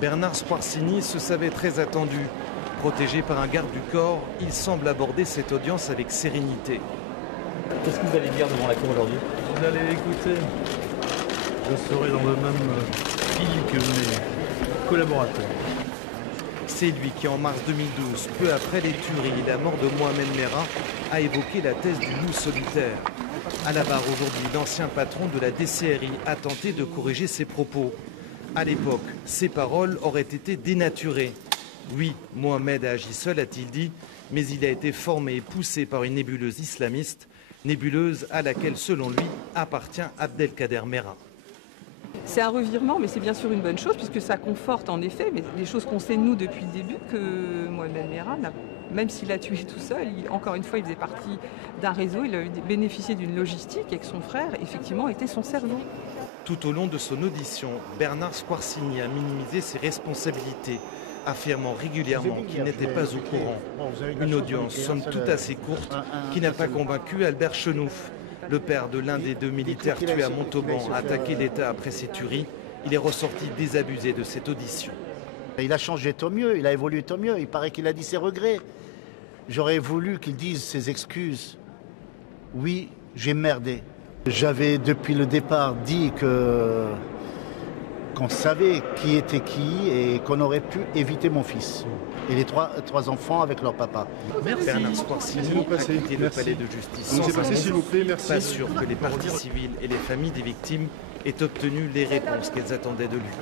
Bernard Squarcini se savait très attendu. Protégé par un garde du corps, il semble aborder cette audience avec sérénité. Qu'est-ce que vous allez dire devant la cour aujourd'hui? Vous allez l'écouter. Je serai dans le même fil que mes collaborateurs. C'est lui qui, en mars 2012, peu après les tueries et la mort de Mohamed Merah, a évoqué la thèse du loup solitaire. À la barre aujourd'hui, l'ancien patron de la DCRI a tenté de corriger ses propos. À l'époque, ses paroles auraient été dénaturées. Oui, Mohamed a agi seul, a-t-il dit, mais il a été formé et poussé par une nébuleuse islamiste, nébuleuse à laquelle, selon lui, appartient Abdelkader Merah. C'est un revirement, mais c'est bien sûr une bonne chose, puisque ça conforte en effet mais les choses qu'on sait nous depuis le début, que Mohamed Merah, même s'il a tué tout seul, encore une fois, il faisait partie d'un réseau, il a bénéficié d'une logistique et que son frère, effectivement, était son cerveau. Tout au long de son audition, Bernard Squarcini a minimisé ses responsabilités, affirmant régulièrement qu'il n'était pas au courant. Une audience, somme toute assez courte, qui n'a pas convaincu Albert Chenouf. Le père de l'un des deux militaires tués à Montauban a attaqué l'État après ces tueries. Il est ressorti désabusé de cette audition. Il a changé tant mieux, il a évolué tant mieux. Il paraît qu'il a dit ses regrets. J'aurais voulu qu'il dise ses excuses. Oui, j'ai merdé. J'avais depuis le départ dit qu'on savait qui était qui et qu'on aurait pu éviter mon fils et les trois enfants avec leur papa. Bernard Squarcini a quitté le palais de justice sans annonce, pas sûr que les parties civiles et les familles des victimes aient obtenu les réponses qu'elles attendaient de lui.